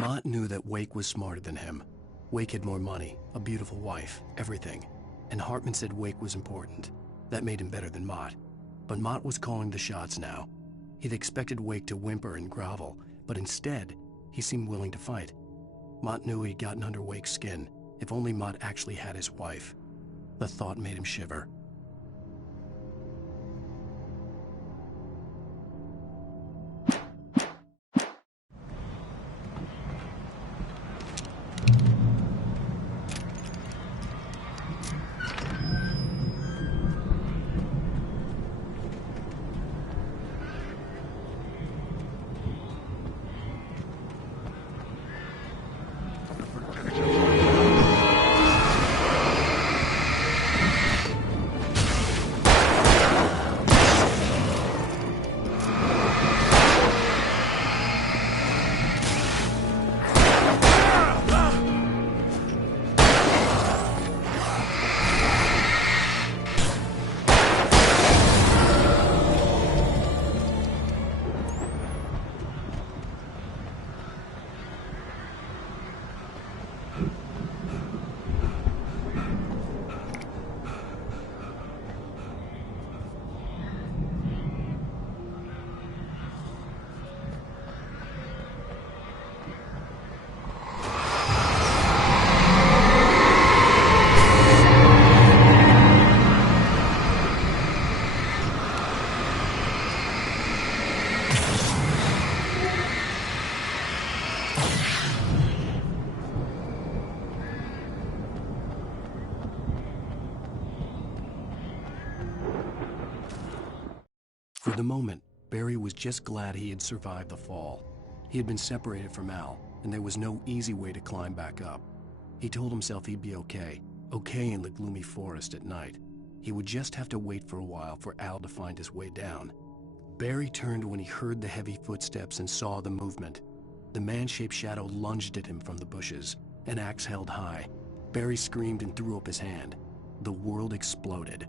Mott knew that Wake was smarter than him. Wake had more money, a beautiful wife, everything. And Hartman said Wake was important. That made him better than Mott. But Mott was calling the shots now. He'd expected Wake to whimper and grovel, but instead, he seemed willing to fight. Mott knew he'd gotten under Wake's skin, if only Mott actually had his wife. The thought made him shiver. For the moment, Barry was just glad he had survived the fall. He had been separated from Al, and there was no easy way to climb back up. He told himself he'd be okay in the gloomy forest at night. He would just have to wait for a while for Al to find his way down. Barry turned when he heard the heavy footsteps and saw the movement. The man-shaped shadow lunged at him from the bushes, an axe held high. Barry screamed and threw up his hand. The world exploded.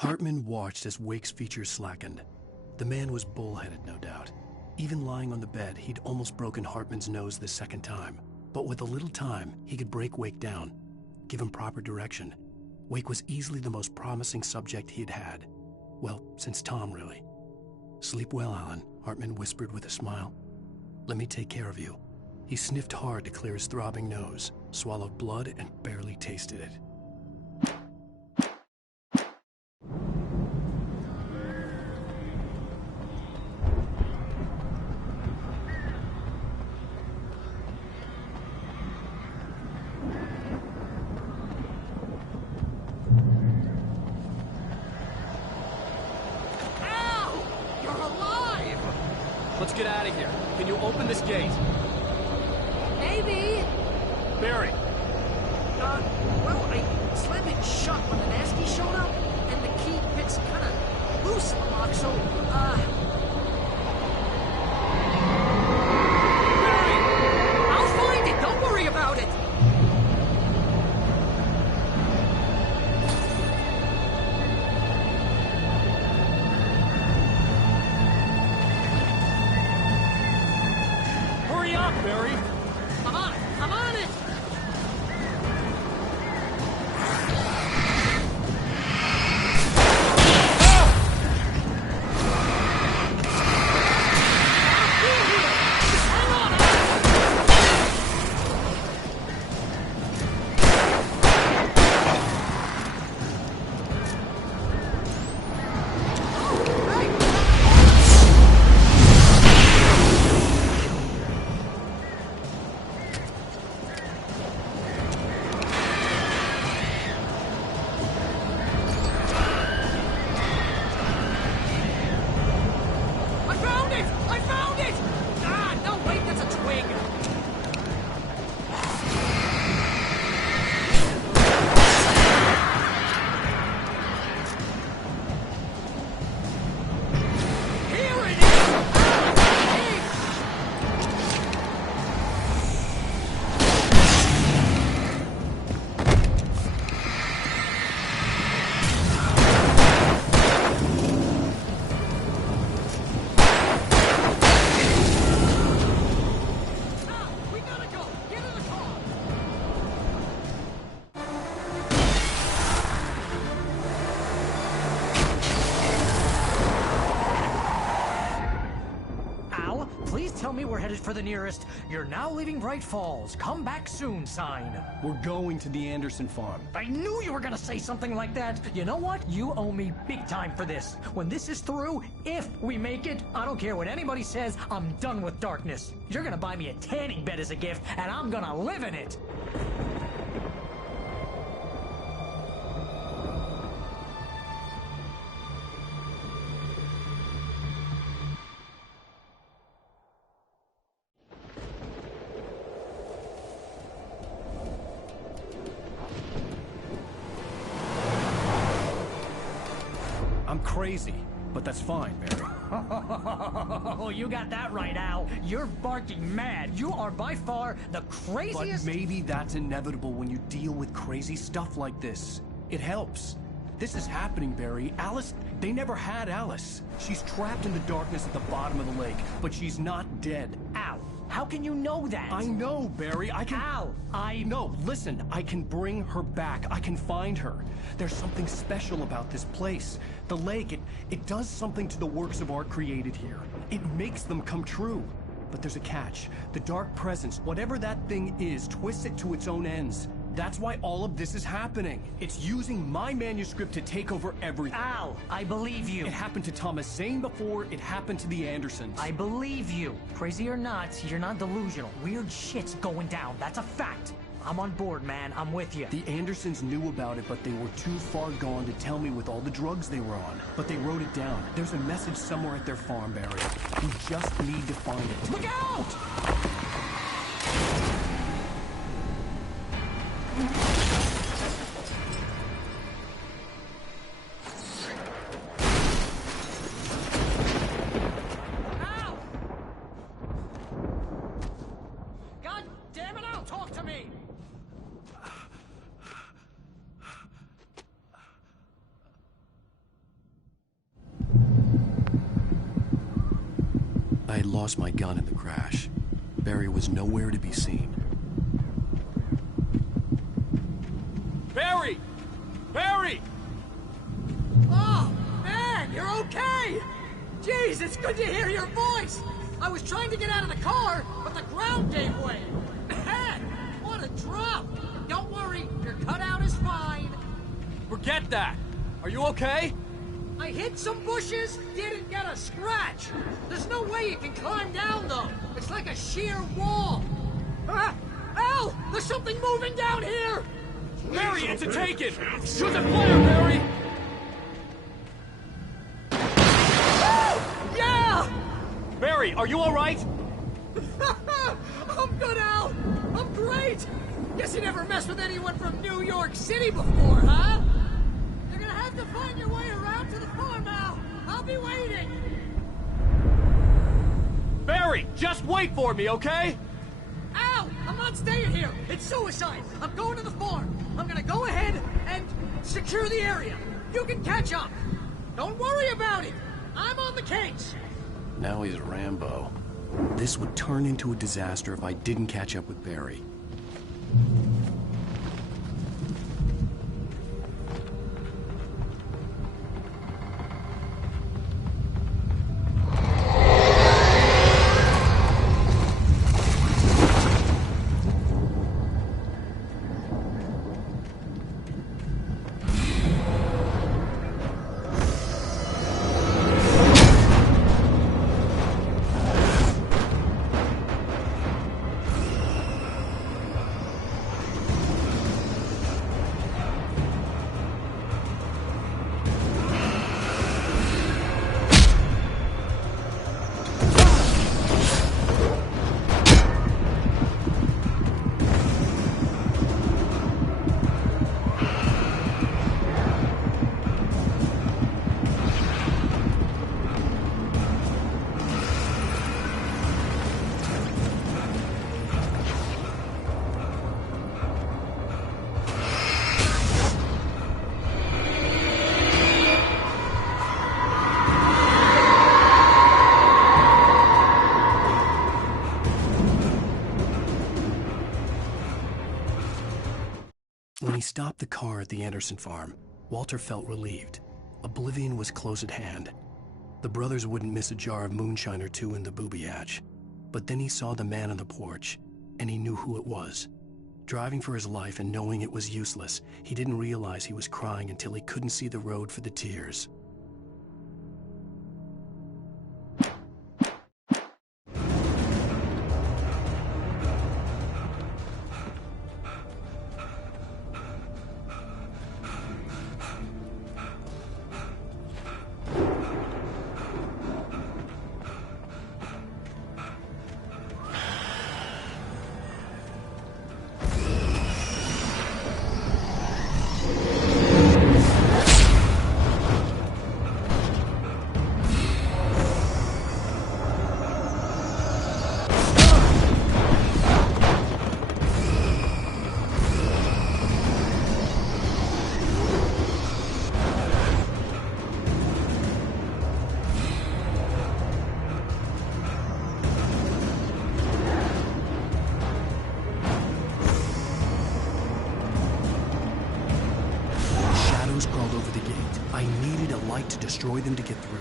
Hartman watched as Wake's features slackened. The man was bullheaded, no doubt. Even lying on the bed, he'd almost broken Hartman's nose the second time. But with a little time, he could break Wake down, give him proper direction. Wake was easily the most promising subject he'd had. Well, since Tom, really. "Sleep well, Alan," Hartman whispered with a smile. "Let me take care of you." He sniffed hard to clear his throbbing nose, swallowed blood, and barely tasted it. Let's get out of here. can you open this gate? Maybe. Barry! Well, I slammed it shut when the nasty showed up, and the key fits kind of loose in the lock, so, Barry! I'll find it! Don't worry about it! Hurry up, Barry! I'm on it! I'm on it! Please tell me we're headed for the nearest "You're now leaving Bright Falls. Come back soon" sign. We're going to the Anderson farm. I knew you were gonna say something like that. You know what? You owe me big time for this. When this is through, if we make it, I don't care what anybody says, I'm done with darkness. You're gonna buy me a tanning bed as a gift, and I'm gonna live in it. I'm crazy, but that's fine, Barry. Oh, you got that right, Al. You're barking mad. You are by far the craziest... But maybe that's inevitable when you deal with crazy stuff like this. It helps. This is happening, Barry. Alice, they never had Alice. She's trapped in the darkness at the bottom of the lake, but she's not dead. Al, how can you know that? I know, Barry. I can... Al, No, listen. I can bring her back. I can find her. There's something special about this place. The lake, it does something to the works of art created here. It makes them come true. But there's a catch. The dark presence, whatever that thing is, twists it to its own ends. That's why all of this is happening. It's using my manuscript to take over everything. Al, I believe you. It happened to Thomas Zane before, it happened to the Andersons. I believe you. Crazy or not, you're not delusional. Weird shit's going down. That's a fact. I'm on board, man. I'm with you. The Andersons knew about it, but they were too far gone to tell me with all the drugs they were on. But they wrote it down. There's a message somewhere at their farm, Barry. We just need to find it. Look out! Al! God damn it, Al, talk to me! I had lost my gun in the crash. Barry was nowhere to be seen. Barry! Barry! Oh, man, you're okay! Jeez, it's good to hear your voice! I was trying to get out of the car, but the ground gave way. Man, what a drop! Don't worry, your cutout is fine. Forget that! Are you okay? I hit some bushes, didn't get a scratch. There's no way you can climb down, though. It's like a sheer wall. Ah! Al! There's something moving down here! Barry, it's a take-it! Shoot the flare, Barry! Yeah! Barry, are you alright? I'm good, Al! I'm great! Guess you never messed with anyone from New York City before, huh? You're gonna have to find your way around to the farm, Al! I'll be waiting! Barry, just wait for me, okay? Al! I'm not staying here! It's suicide! I'm going to the farm! I'm gonna go ahead and secure the area! You can catch up! Don't worry about it! I'm on the case! Now he's Rambo. This would turn into a disaster if I didn't catch up with Barry. When he stopped the car at the Anderson farm, Walter felt relieved. Oblivion was close at hand. The brothers wouldn't miss a jar of moonshine or two in the booby hatch. But then he saw the man on the porch, and he knew who it was. Driving for his life and knowing it was useless, he didn't realize he was crying until he couldn't see the road for the tears. Crawled over the gate. I needed a light to destroy them to get through.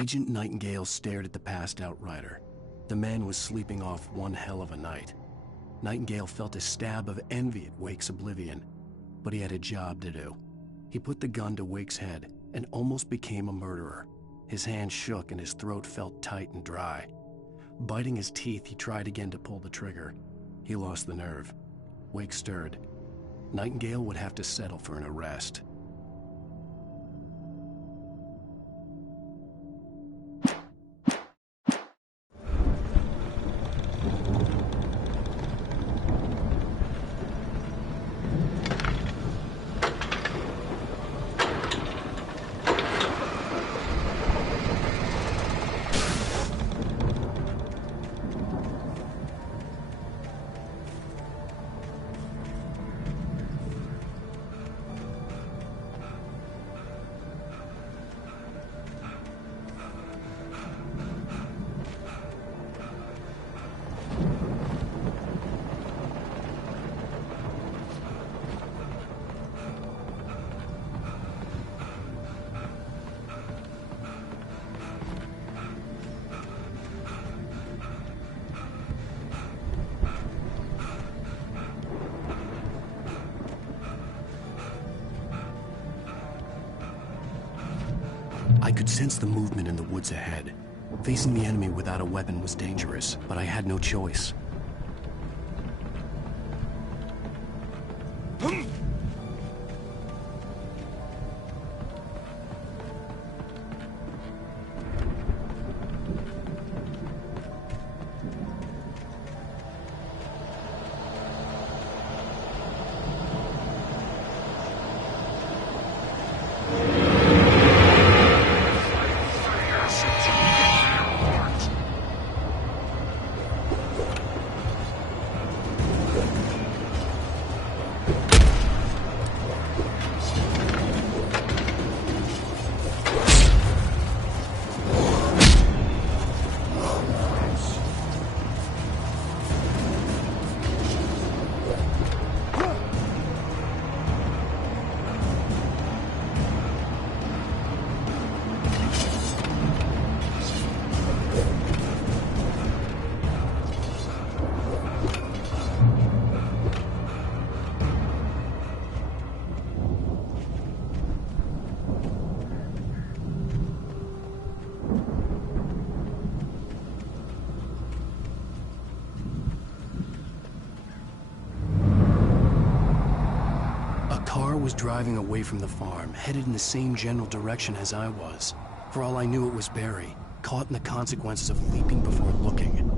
Agent Nightingale stared at the passed-out rider. The man was sleeping off one hell of a night. Nightingale felt a stab of envy at Wake's oblivion, but he had a job to do. He put the gun to Wake's head and almost became a murderer. His hand shook and his throat felt tight and dry. Biting his teeth, he tried again to pull the trigger. He lost the nerve. Wake stirred. Nightingale would have to settle for an arrest. could sense the movement in the woods ahead. Facing the enemy without a weapon was dangerous, but I had no choice. Was driving away from the farm, headed in the same general direction as I was. For all I knew, it was Barry, caught in the consequences of leaping before looking.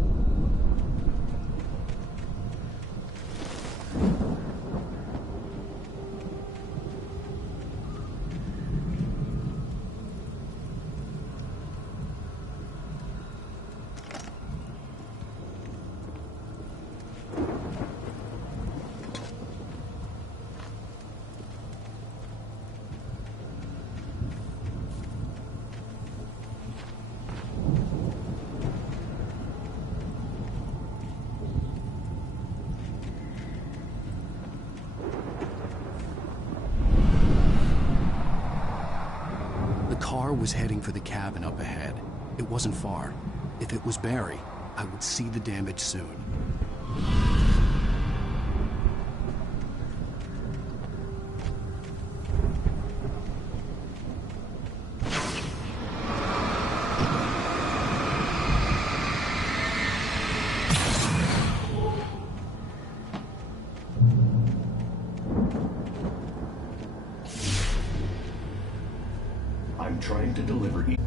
The car was heading for the cabin up ahead. It wasn't far. If it was Barry, I would see the damage soon.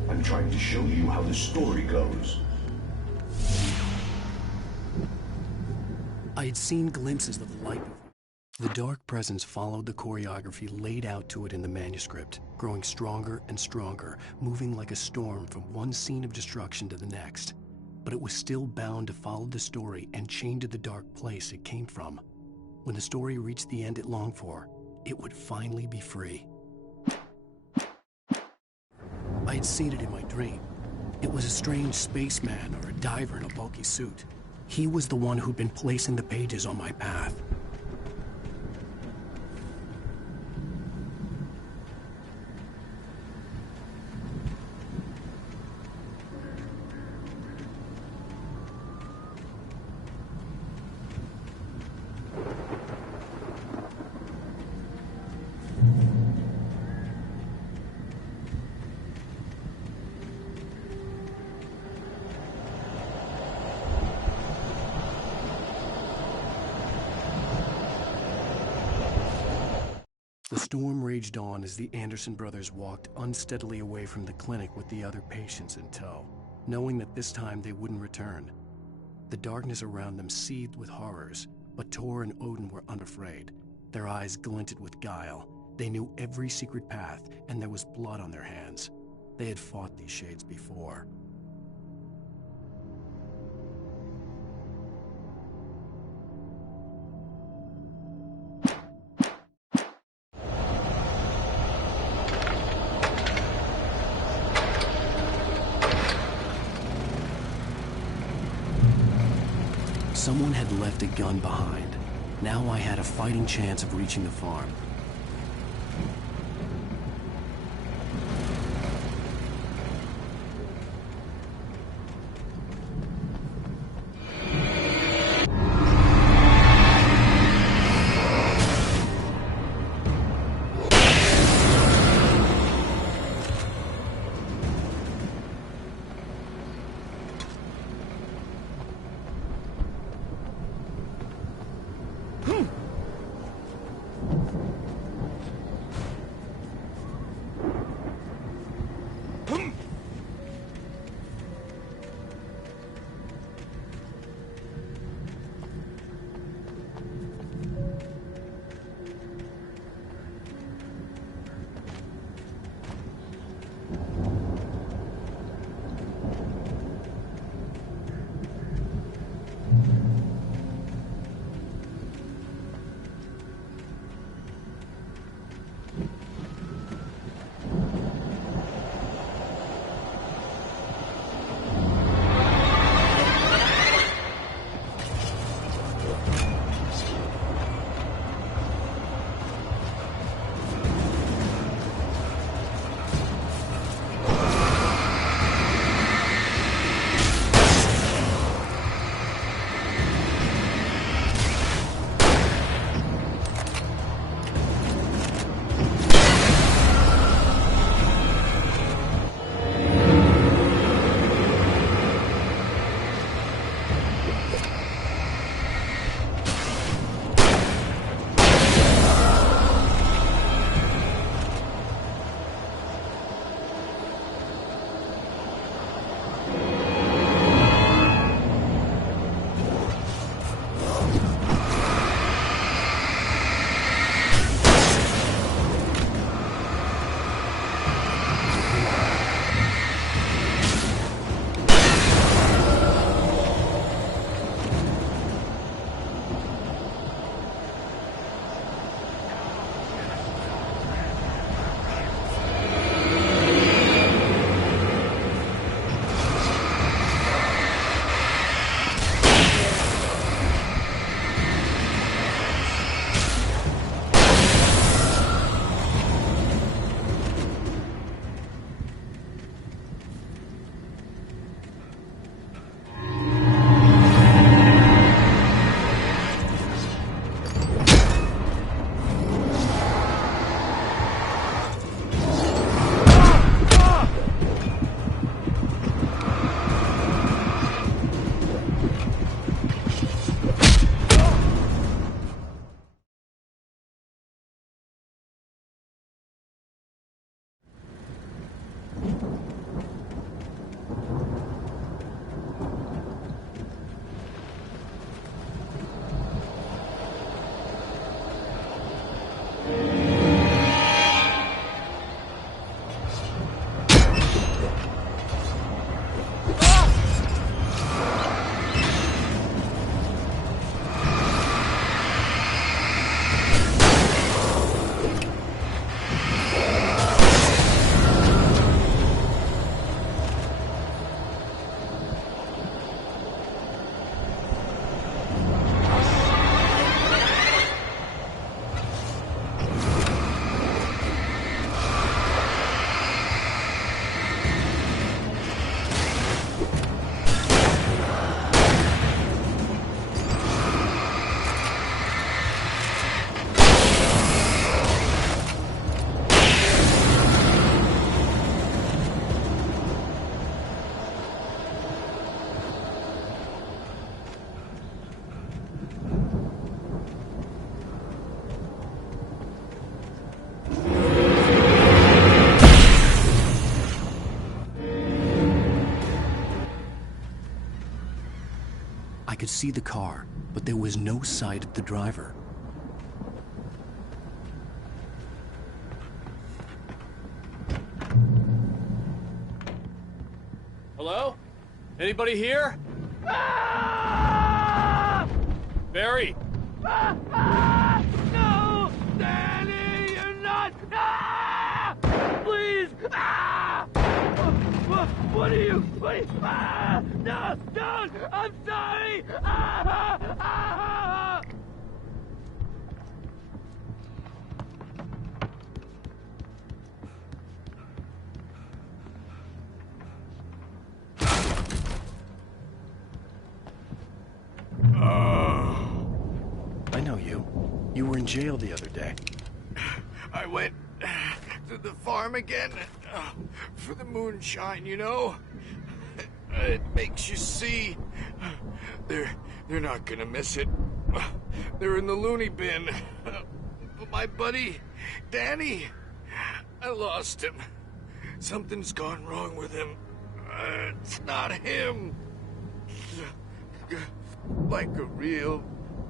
I'm trying to show you how the story goes. I had seen glimpses of the light. The dark presence followed the choreography laid out to it in the manuscript, growing stronger and stronger, moving like a storm from one scene of destruction to the next. But it was still bound to follow the story and chained to the dark place it came from. When the story reached the end it longed for, it would finally be free. I had seen it in my dream. It was a strange spaceman or a diver in a bulky suit. He was the one who'd been placing the pages on my path. The storm raged on as the Anderson brothers walked unsteadily away from the clinic with the other patients in tow, knowing that this time they wouldn't return. The darkness around them seethed with horrors, but Tor and Odin were unafraid. Their eyes glinted with guile. They knew every secret path, and there was blood on their hands. They had fought these shades before. Someone had left a gun behind. Now I had a fighting chance of reaching the farm. I could see the car, but there was no sight of the driver. Hello? Anybody here? Barry! No! Danny, you're not! Please! What are you? No! Don't! I'm sorry! I know you. You were in jail the other day. I went to the farm again for the moonshine, you know? It makes you see. They're not gonna miss it. They're in the loony bin. But my buddy, Danny, I lost him. Something's gone wrong with him. It's not him. Like a real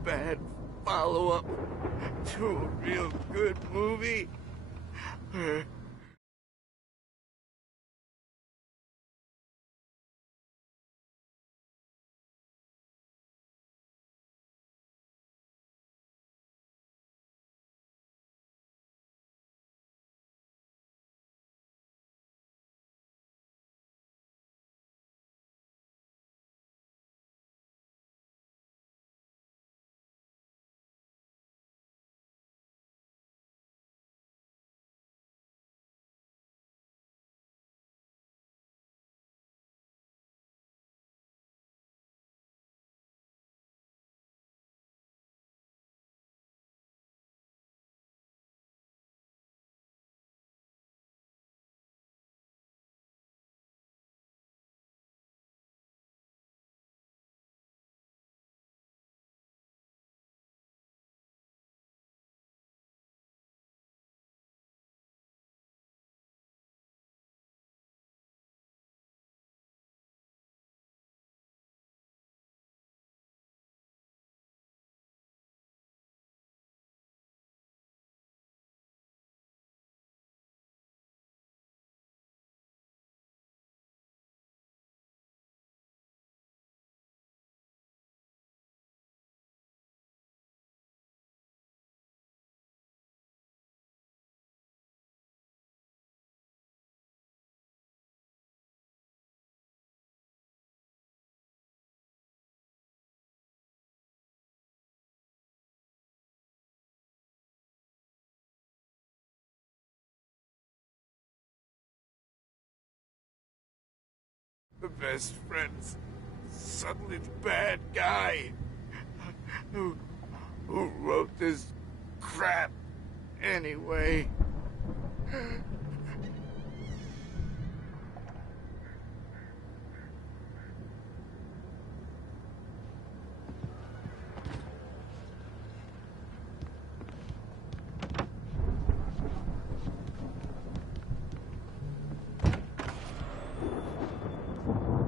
bad follow-up to a real good movie. the best friend's suddenly the bad guy. Who wrote this crap anyway?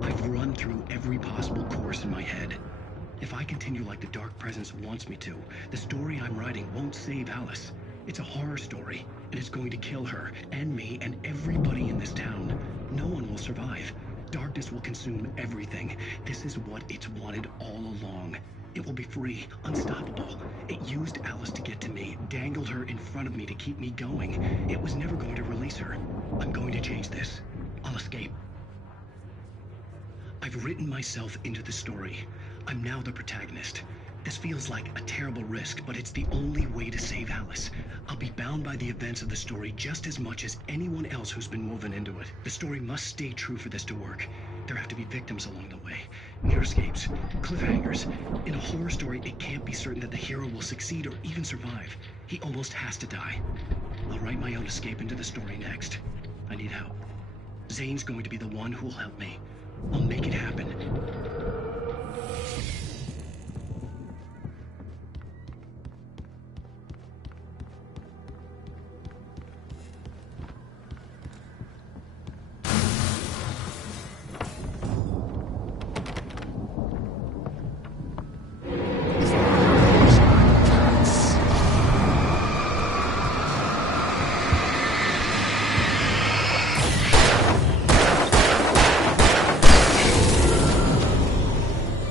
I've run through every possible course in my head. If I continue like the Dark Presence wants me to, the story I'm writing won't save Alice. It's a horror story, and it's going to kill her, and me, and everybody in this town. No one will survive. Darkness will consume everything. This is what it's wanted all along. It will be free, unstoppable. It used Alice to get to me, dangled her in front of me to keep me going. It was never going to release her. I'm going to change this. I'll escape. I've written myself into the story. I'm now the protagonist. This feels like a terrible risk, but it's the only way to save Alice. I'll be bound by the events of the story just as much as anyone else who's been woven into it. The story must stay true for this to work. There have to be victims along the way. Near escapes, cliffhangers. In a horror story, it can't be certain that the hero will succeed or even survive. He almost has to die. I'll write my own escape into the story next. I need help. Zane's going to be the one who'll help me. I'll make it happen.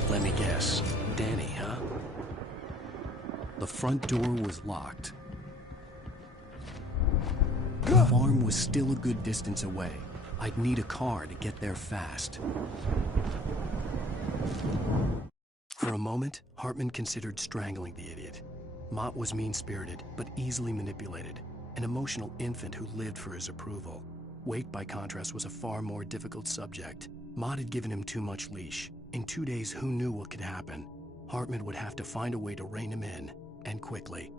Let me guess. Danny, huh? The front door was locked. The farm was still a good distance away. I'd need a car to get there fast. For a moment, Hartman considered strangling the idiot. Mott was mean-spirited, but easily manipulated. An emotional infant who lived for his approval. Wake, by contrast, was a far more difficult subject. Mott had given him too much leash. In 2 days, who knew what could happen? Hartman would have to find a way to rein him in, and quickly.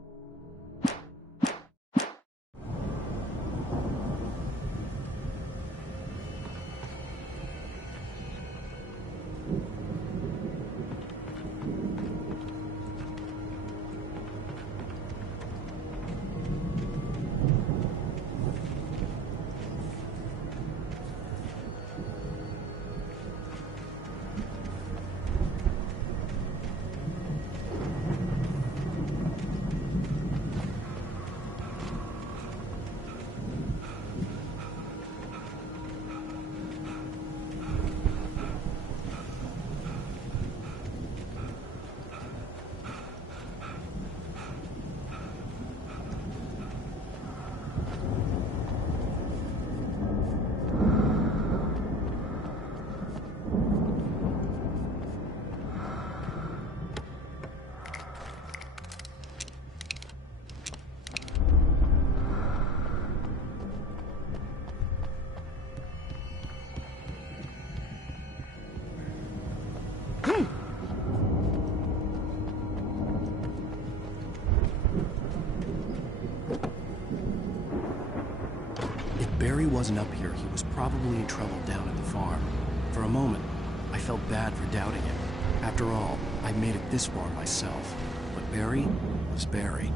Barry wasn't up here, he was probably in trouble down at the farm. For a moment, I felt bad for doubting him. After all, I made it this far myself. But Barry was Barry.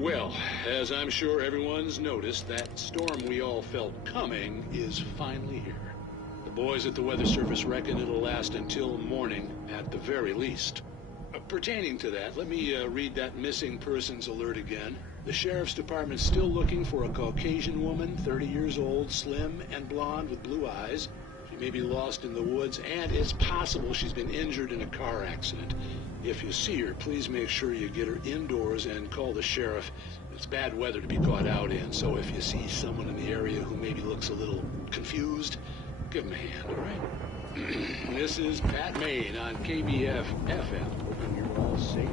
Well, as I'm sure everyone's noticed, that storm we all felt coming is finally here. The boys at the Weather Service reckon it'll last until morning at the very least. Pertaining to that, let me read that missing persons alert again. The Sheriff's Department's still looking for a Caucasian woman, 30 years old, slim and blonde with blue eyes. She may be lost in the woods, and it's possible she's been injured in a car accident. If you see her, please make sure you get her indoors and call the sheriff. It's bad weather to be caught out in, so if you see someone in the area who maybe looks a little confused, give him a hand, all right? This is Pat Maine on KBF FM, hoping you're all safe.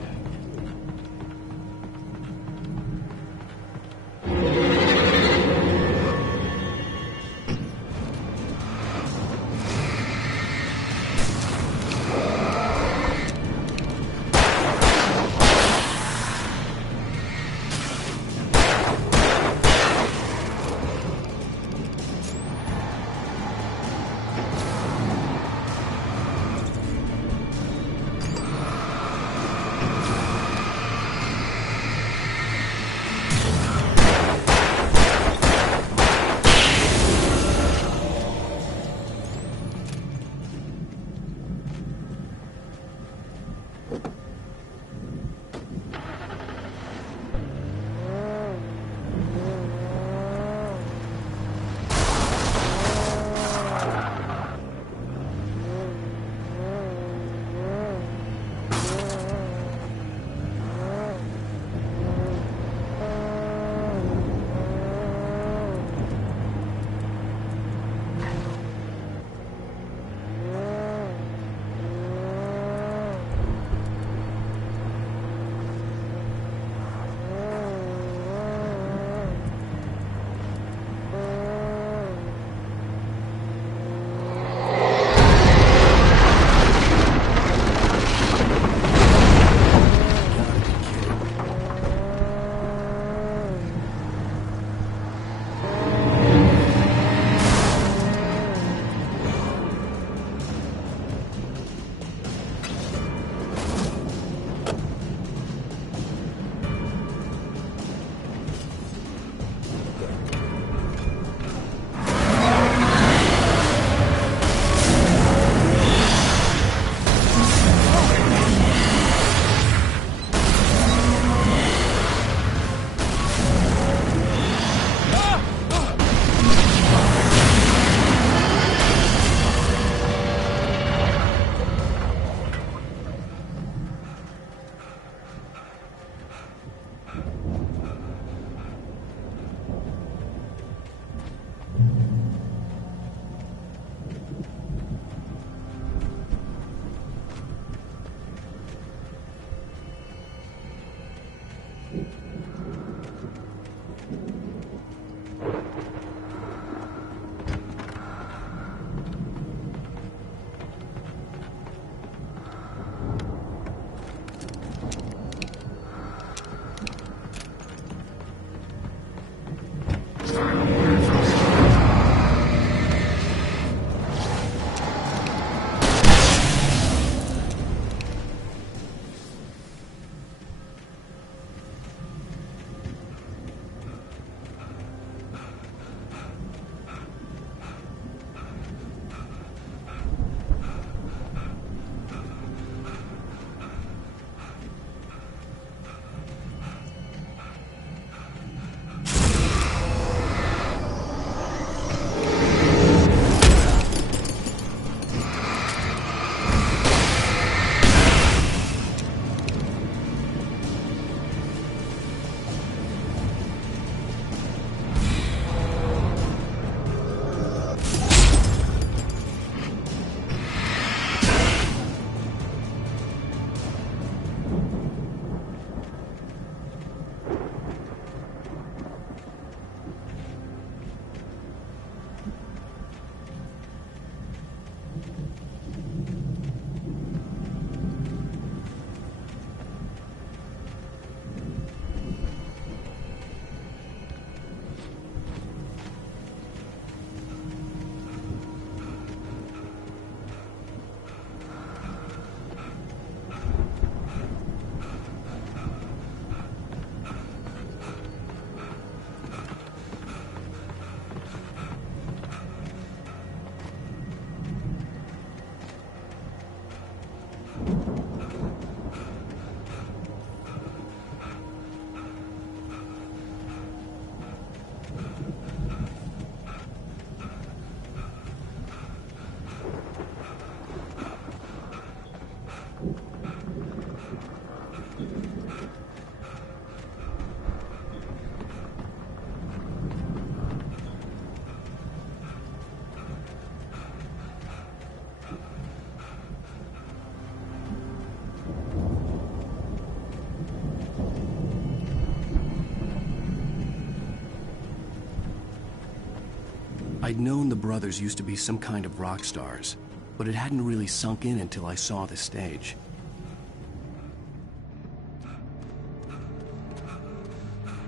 I'd known the brothers used to be some kind of rock stars, but it hadn't really sunk in until I saw the stage.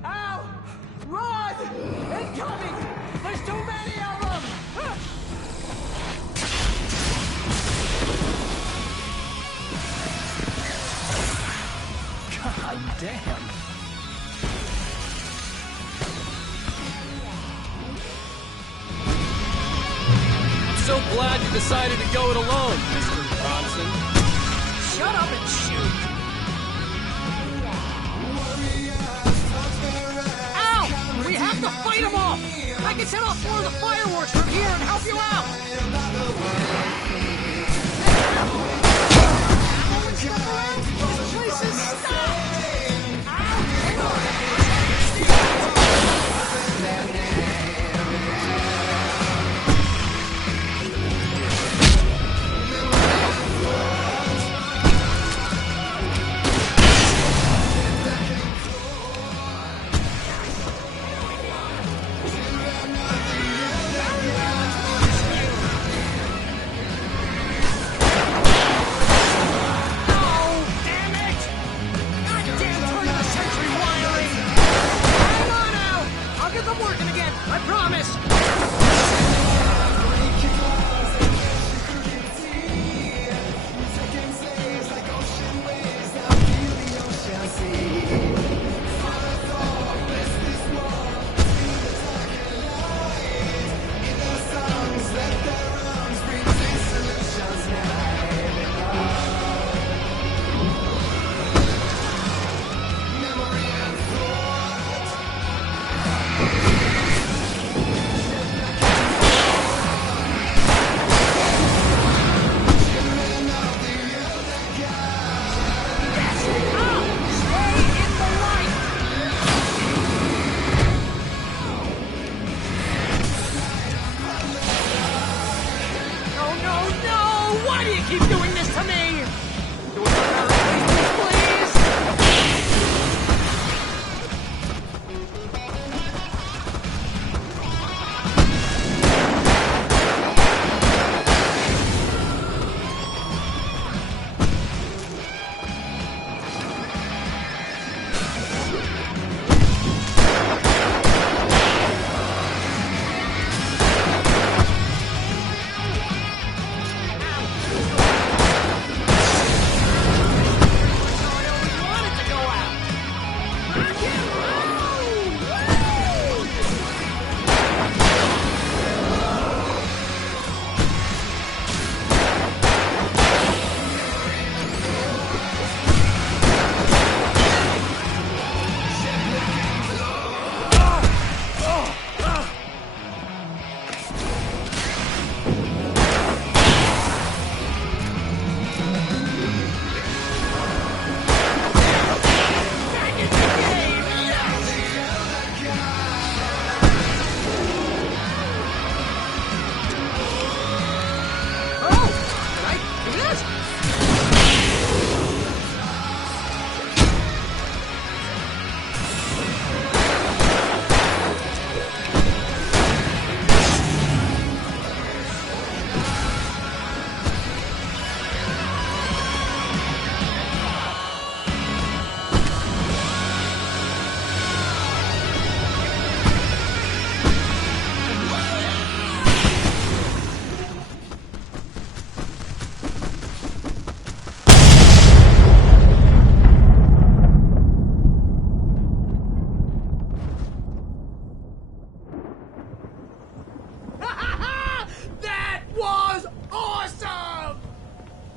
Ow! Run! Incoming! There's too many of them! God damn. So glad you decided to go it alone, Mr. Bronson. Shut up and shoot! Ow! We have to fight them off! I can set off more of the fireworks from here and help you out! This place is stopped! I promise! Why do you keep doing this to me? Do it please,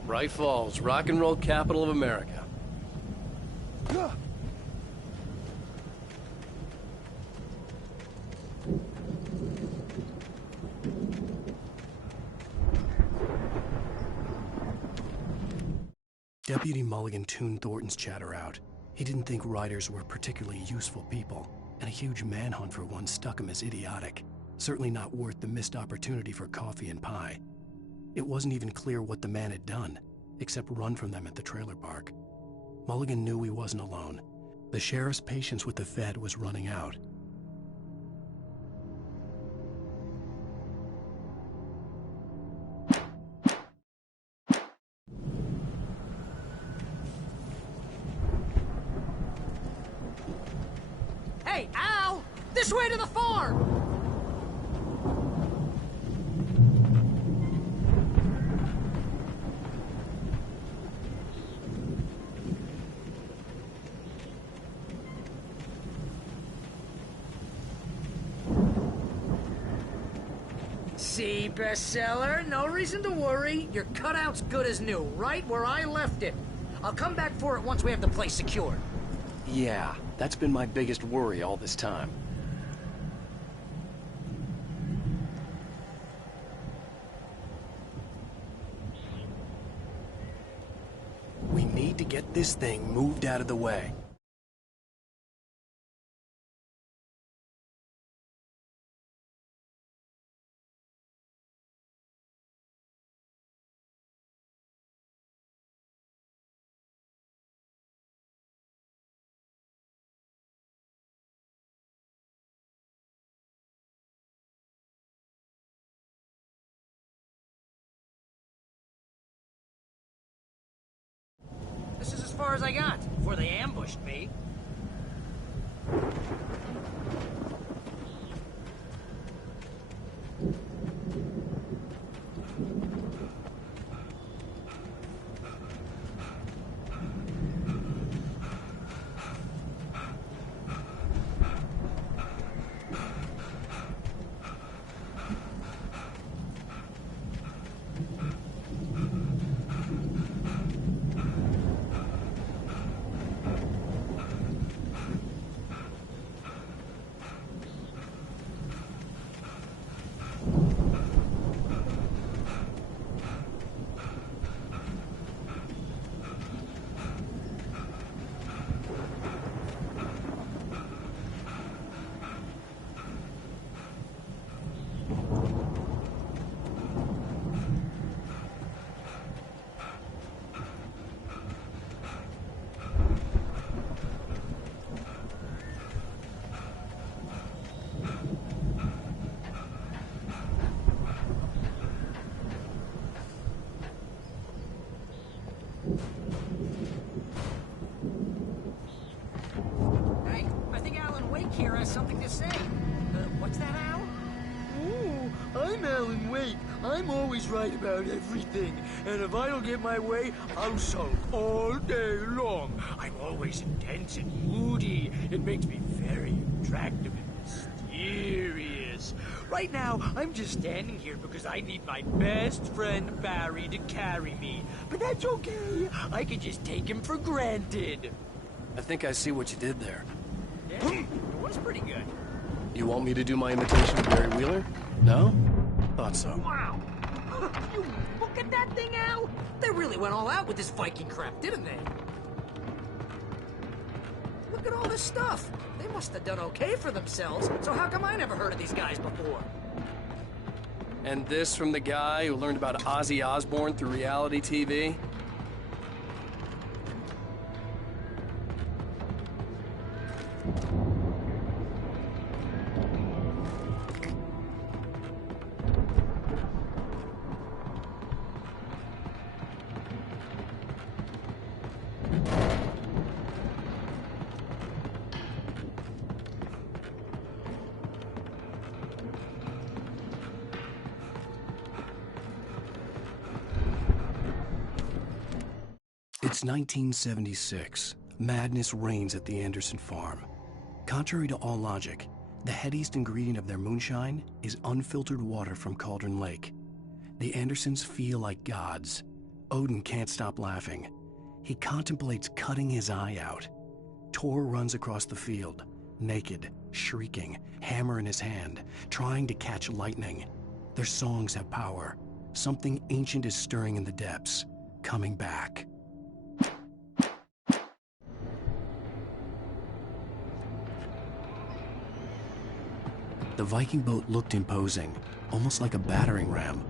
Bright Falls, rock and roll capital of America. Deputy Mulligan tuned Thornton's chatter out. He didn't think riders were particularly useful people, and a huge manhunt for one struck him as idiotic. Certainly not worth the missed opportunity for coffee and pie. It wasn't even clear what the man had done, except run from them at the trailer park. Mulligan knew he wasn't alone. The sheriff's patience with the Fed was running out. Hey, Al! This way to the farm! See, bestseller? No reason to worry. Your cutout's good as new, right where I left it. I'll come back for it once we have the place secured. Yeah, that's been my biggest worry all this time. We need to get this thing moved out of the way. This is as far as I got before they ambushed me. Hey, I think Alan Wake here has something to say. What's that, Al? Oh, I'm Alan Wake. I'm always right about everything. And if I don't get my way, I'll sulk all day long. I'm always intense and moody. It makes me very attractive and mysterious. Right now, I'm just standing here because I need my best friend Barry to carry me. But that's okay. I can just take him for granted. I think I see what you did there. Yeah, it was pretty good. You want me to do my imitation of Barry Wheeler? No? Thought so. Wow! You look at that thing, Al! They really went all out with this Viking crap, didn't they? Look at all this stuff. They must have done okay for themselves, so how come I never heard of these guys before? And this from the guy who learned about Ozzy Osbourne through reality TV? It's 1976. Madness reigns at the Anderson farm. Contrary to all logic, the headiest ingredient of their moonshine is unfiltered water from Cauldron Lake. The Andersons feel like gods. Odin can't stop laughing. He contemplates cutting his eye out. Tor runs across the field, naked, shrieking, hammer in his hand, trying to catch lightning. Their songs have power. Something ancient is stirring in the depths, coming back. The Viking boat looked imposing, almost like a battering ram.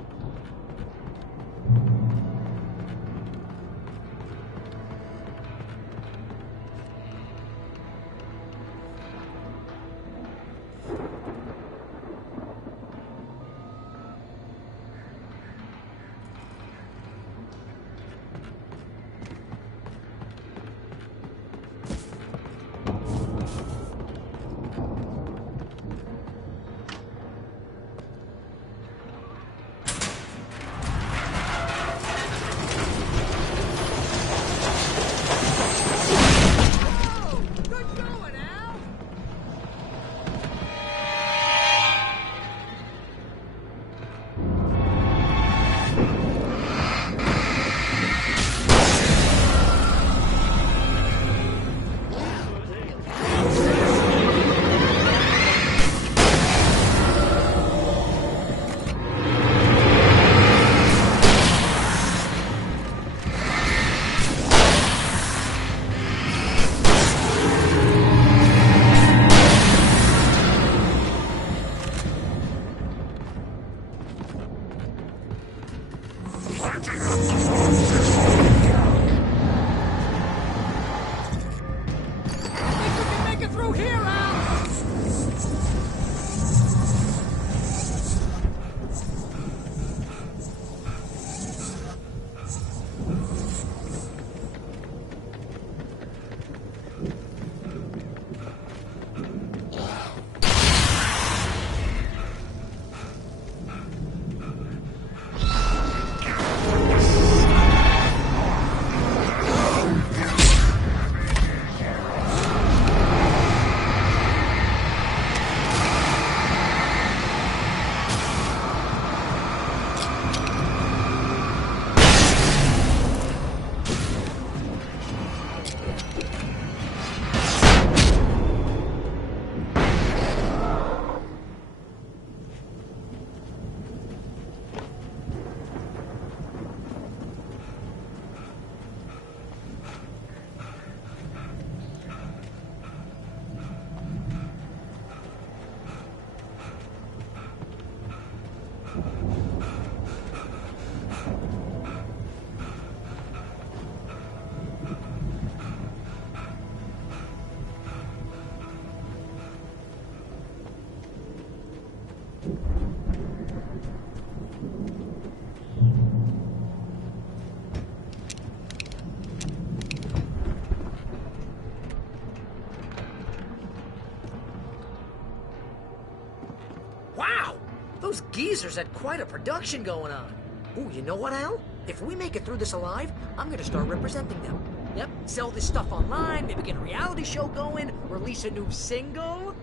Wow! Those geezers had quite a production going on. Ooh, you know what, Al? If we make it through this alive, I'm gonna start representing them. Yep, sell this stuff online, maybe get a reality show going, release a new single.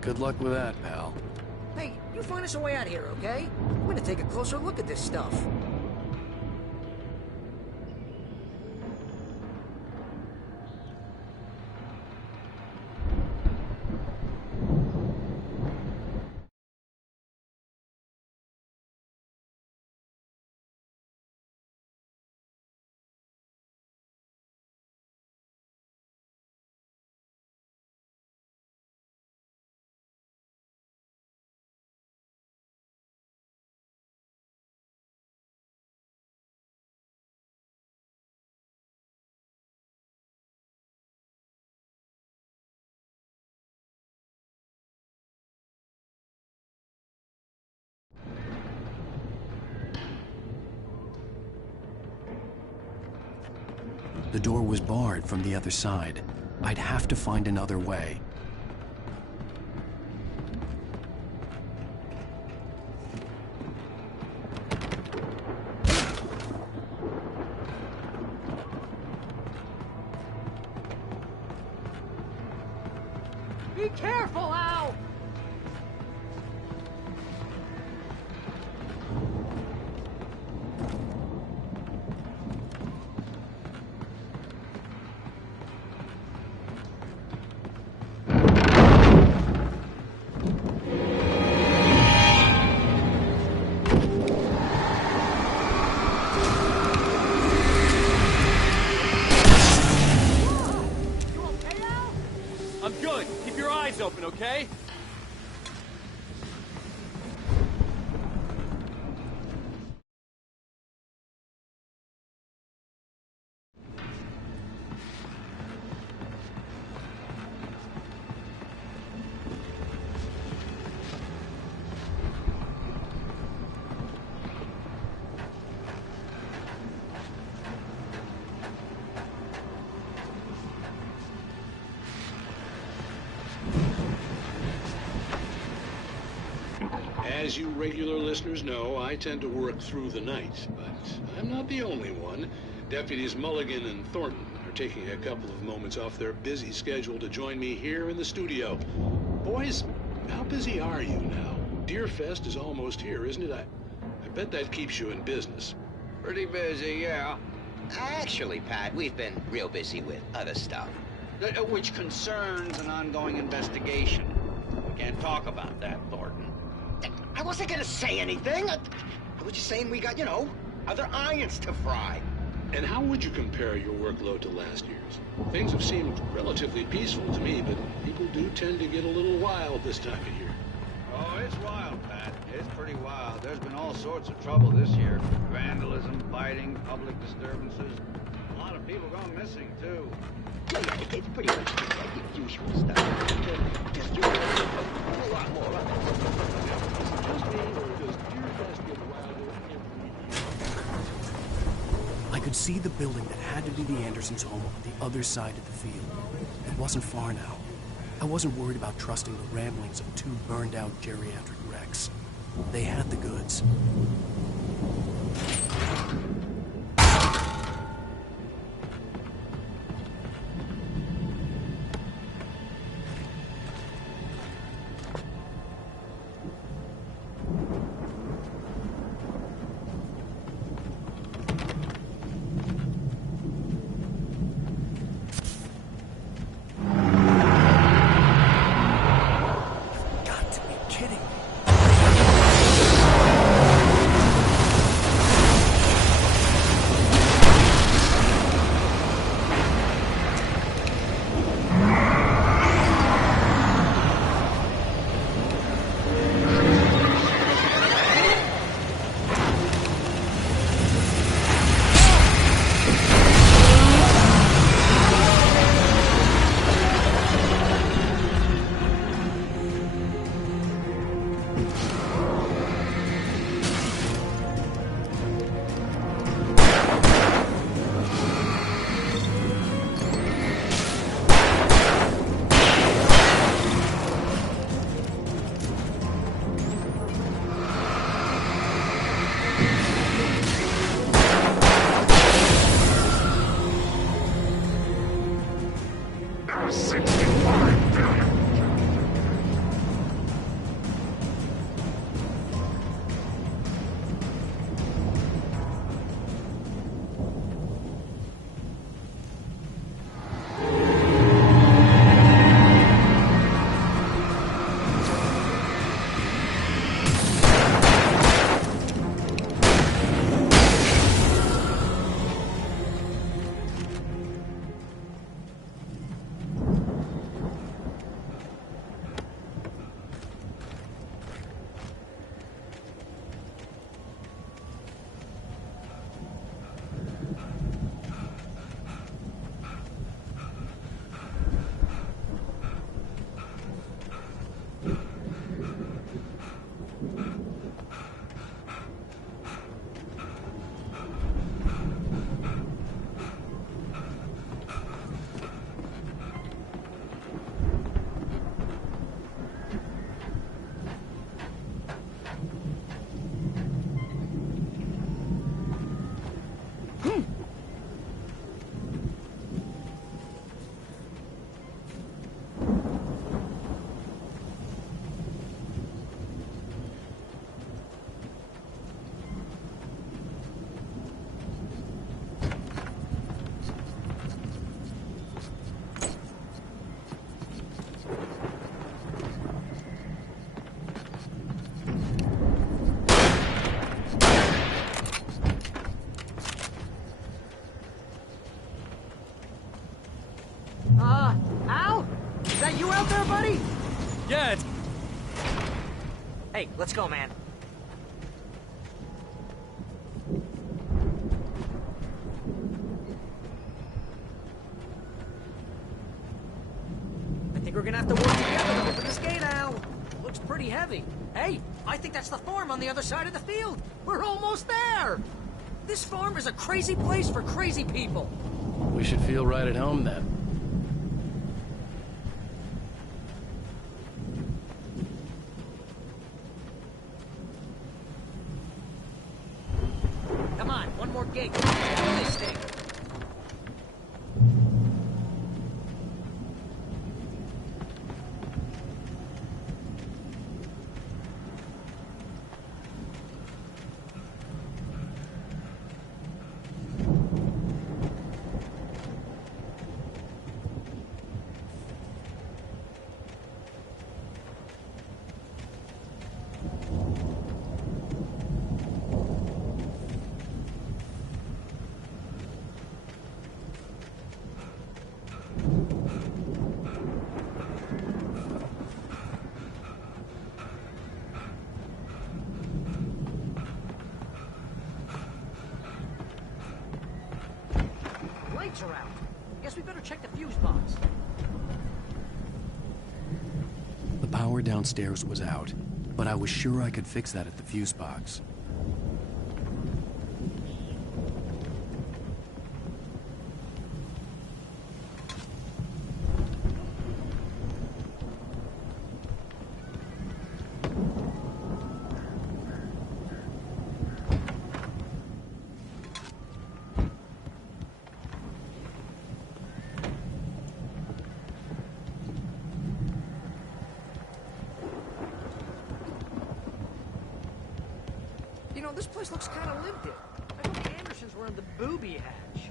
Good luck with that, pal. Hey, you find us a way out of here, okay? I'm gonna take a closer look at this stuff. The door was barred from the other side. I'd have to find another way. Be careful, Al! I'm good. Keep your eyes open, okay? As you regular listeners know, I tend to work through the night, but I'm not the only one. Deputies Mulligan and Thornton are taking a couple of moments off their busy schedule to join me here in the studio. Boys, how busy are you now? Deerfest is almost here, isn't it? I bet that keeps you in business. Pretty busy, yeah. Actually, Pat, we've been real busy with other stuff, which concerns an ongoing investigation. We can't talk about that, Thornton. I wasn't gonna say anything. I was just saying we got, other irons to fry. And how would you compare your workload to last year's? Things have seemed relatively peaceful to me, but people do tend to get a little wild this time of year. Oh, it's wild, Pat. It's pretty wild. There's been all sorts of trouble this year. Vandalism, fighting, public disturbances. A lot of people gone missing, too. Yeah, it's pretty much the usual stuff. Just do a whole lot more of it. Just me, or does Deerfest get wilder every year? I could see the building that had to be the Andersons' home on the other side of the field. It wasn't far now. I wasn't worried about trusting the ramblings of two burned-out geriatric wrecks. They had the goods. $65 billion. Al? Is that you out there, buddy? Yeah, it's... Hey, let's go, man. I think we're gonna have to work together to open this gate, Al. Looks pretty heavy. Hey, I think that's the farm on the other side of the field. We're almost there. This farm is a crazy place for crazy people. We should feel right at home then. Come on, one more gate. Open this thing. Lights are out. Guess we better check the fuse box. The power downstairs was out, but I was sure I could fix that at the fuse box. You know, this place looks kind of lived in. I hope the Andersons were in the booby hatch.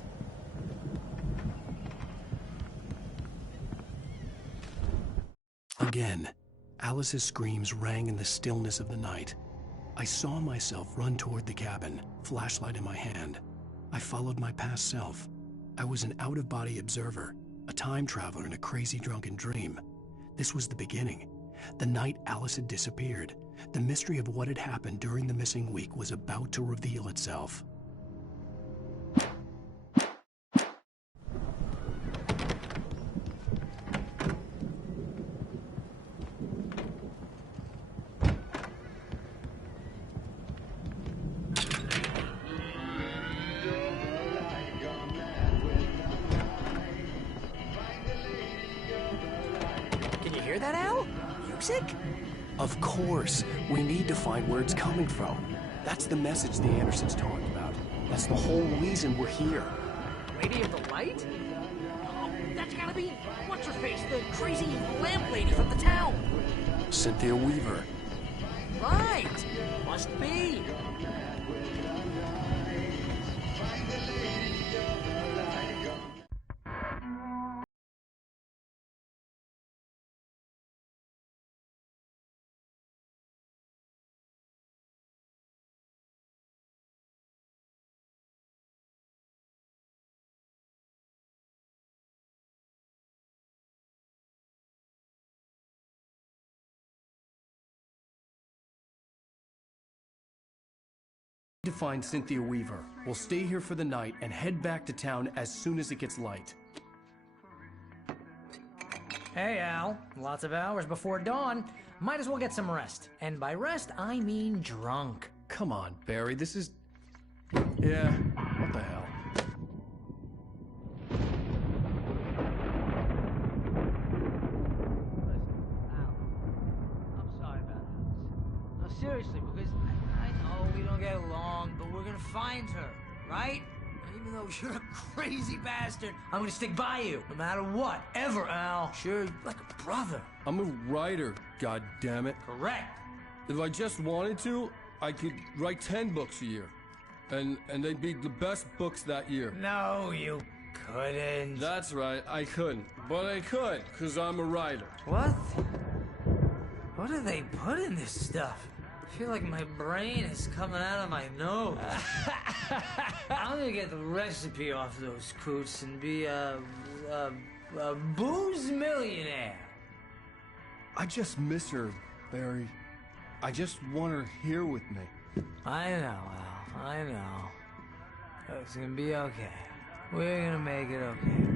Again, Alice's screams rang in the stillness of the night. I saw myself run toward the cabin, flashlight in my hand. I followed my past self. I was an out-of-body observer, a time traveler in a crazy drunken dream. This was the beginning. The night Alice had disappeared. The mystery of what had happened during the missing week was about to reveal itself. Can you hear that, Al? Music? Of course, we need to find where it's coming from. That's the message the Andersons talked about. That's the whole reason we're here. Lady of the Light? Oh, that's gotta be... what's her face? the crazy lamp lady from the town. Cynthia Weaver. Right. Must be. To find Cynthia Weaver. We'll stay here for the night and head back to town as soon as it gets light. Hey, Al. Lots of hours before dawn. Might as well get some rest. And by rest, I mean drunk. Come on, Barry, this is... Yeah, what the hell? I'm sorry about this. No, seriously, because I know we don't get along, but we're gonna find her, right? Even though you're a crazy bastard, I'm gonna stick by you, no matter what, ever, Al. Sure, like a brother. I'm a writer, goddammit. Correct. If I just wanted to, I could write 10 books a year. And they'd be the best books that year. No, you couldn't. That's right, I couldn't. But I could, because I'm a writer. What? What do they put in this stuff? I feel like my brain is coming out of my nose. I'm gonna get the recipe off those coots and be a booze millionaire. I just miss her, Barry. I just want her here with me. I know, Al. I know. It's gonna be okay. We're gonna make it okay.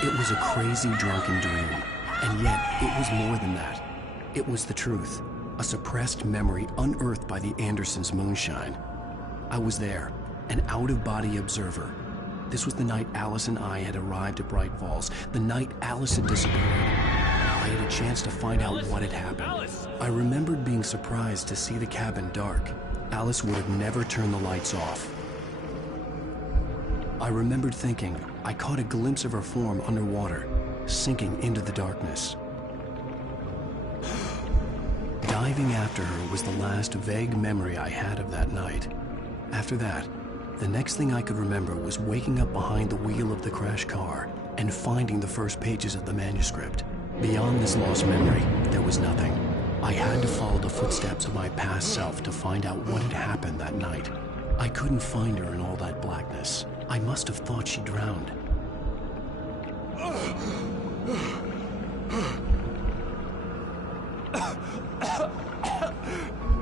It was a crazy, drunken dream, and yet it was more than that. It was the truth, a suppressed memory unearthed by the Andersons' moonshine. I was there, an out-of-body observer. This was the night Alice and I had arrived at Bright Falls, the night Alice had disappeared. I had a chance to find out what had happened. I remembered being surprised to see the cabin dark. Alice would have never turned the lights off. I remembered thinking I caught a glimpse of her form underwater, sinking into the darkness. Diving after her was the last vague memory I had of that night. After that, the next thing I could remember was waking up behind the wheel of the crashed car and finding the first pages of the manuscript. Beyond this lost memory, there was nothing. I had to follow the footsteps of my past self to find out what had happened that night. I couldn't find her in all that blackness. I must have thought she drowned.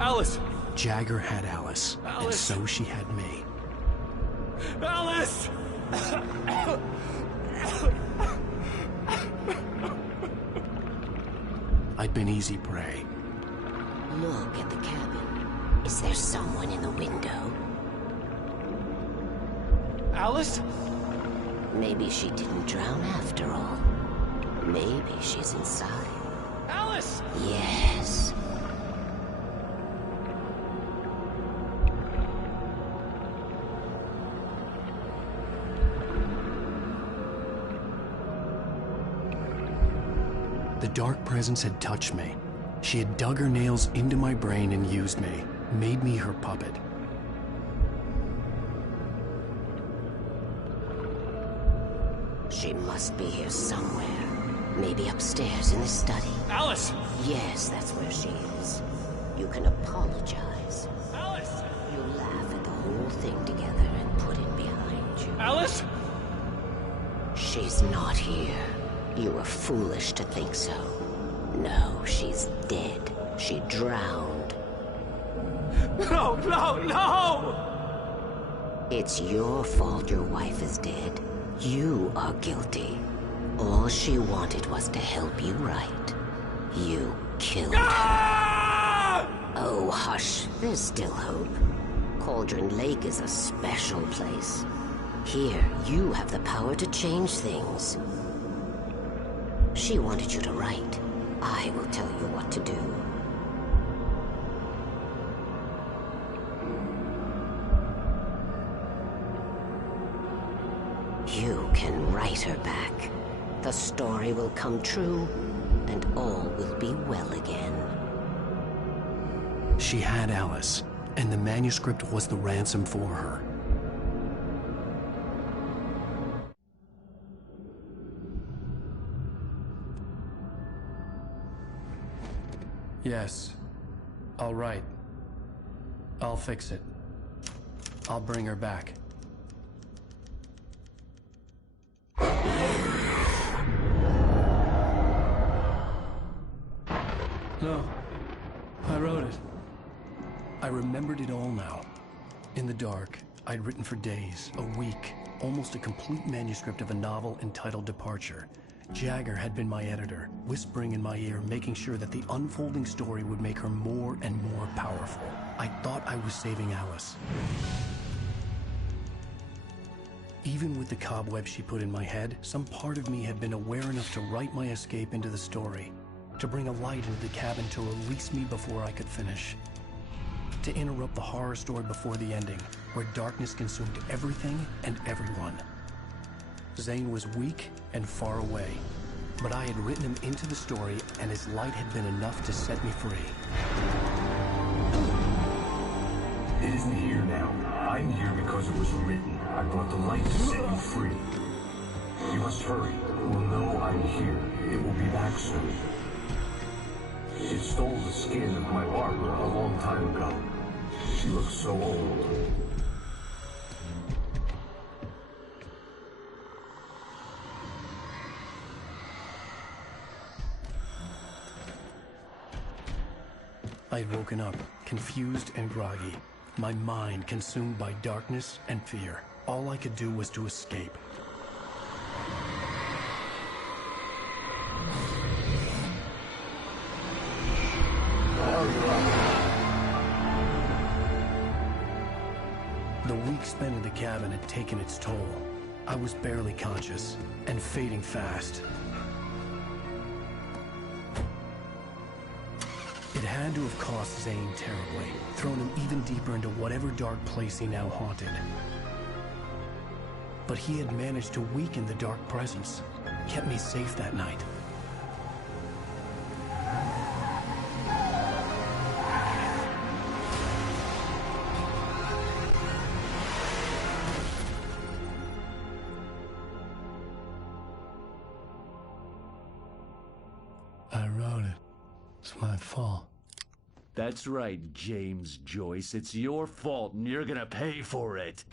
Alice! Jagger had Alice, and so she had me. Alice! I'd been easy prey. Look at the cabin. Is there someone in the window? Alice? Maybe she didn't drown after all. Maybe she's inside. Alice! Yes. The dark presence had touched me. She had dug her nails into my brain and used me, made me her puppet. She must be here somewhere. Maybe upstairs in the study. Alice! Yes, that's where she is. You can apologize. Alice! You'll laugh at the whole thing together and put it behind you. Alice! She's not here. You were foolish to think so. No, she's dead. She drowned. No, no, no! It's your fault your wife is dead. You are guilty. All she wanted was to help you right. You killed her. Oh, hush. There's still hope. Cauldron Lake is a special place. Here, you have the power to change things. She wanted you to write. I will tell you what to do. You can write her back. The story will come true, and all will be well again. She had Alice, and the manuscript was the ransom for her. Yes. All right. I'll fix it. I'll bring her back. No. I wrote it. I remembered it all now. In the dark, I'd written for days, a week, almost a complete manuscript of a novel entitled Departure. Jagger had been my editor, whispering in my ear, making sure that the unfolding story would make her more and more powerful. I thought I was saving Alice. Even with the cobwebs she put in my head, some part of me had been aware enough to write my escape into the story, to bring a light into the cabin to release me before I could finish, to interrupt the horror story before the ending, where darkness consumed everything and everyone. Zane was weak and far away, but I had written him into the story, and his light had been enough to set me free. It isn't here now. I'm here because it was written. I brought the light to set you free. You must hurry. It will know I'm here. It will be back soon. It stole the skin of my Barbara a long time ago. She looks so old. I had woken up, confused and groggy, my mind consumed by darkness and fear. All I could do was to escape. The week spent in the cabin had taken its toll. I was barely conscious, and fading fast. It had to have cost Zane terribly, thrown him even deeper into whatever dark place he now haunted. But he had managed to weaken the dark presence, kept me safe that night. I wrote it. It's my fault. That's right, James Joyce. It's your fault, and you're gonna pay for it.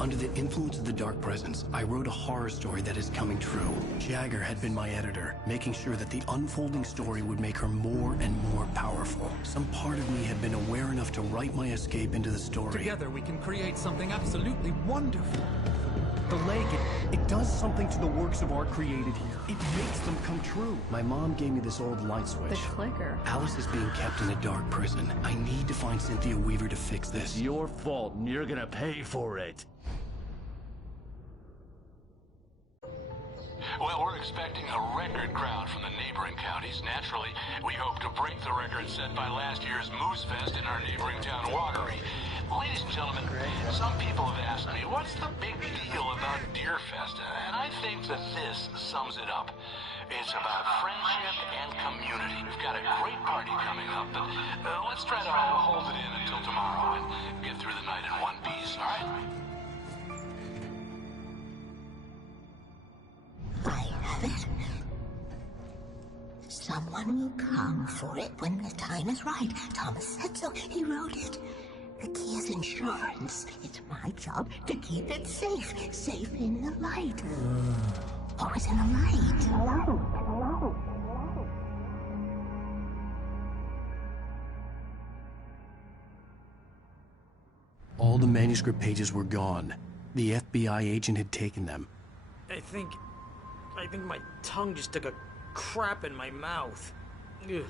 Under the influence of the dark presence, I wrote a horror story that is coming true. Jagger had been my editor, making sure that the unfolding story would make her more and more powerful. Some part of me had been aware enough to write my escape into the story. Together we can create something absolutely wonderful. The lake, it does something to the works of art created here. It makes them come true. My mom gave me this old light switch. The clicker. Alice is being kept in a dark prison. I need to find Cynthia Weaver to fix this. It's your fault, and you're gonna pay for it. Well, we're expecting a record crowd from the neighboring counties. Naturally, we hope to break the record set by last year's Moose Fest in our neighboring town, Watery. Ladies and gentlemen, some people have asked me, what's the big deal about Deer Fest? And I think that this sums it up. It's about friendship and community. We've got a great party coming up, but let's try to hold it in until tomorrow and get through the night in one piece, all right? I have it. Someone will come for it when the time is right. Thomas said so. He wrote it. The key is insurance. It's my job to keep it safe. Safe in the light. Always in the light. All the manuscript pages were gone. The FBI agent had taken them. I think my tongue just took a crap in my mouth. Ugh.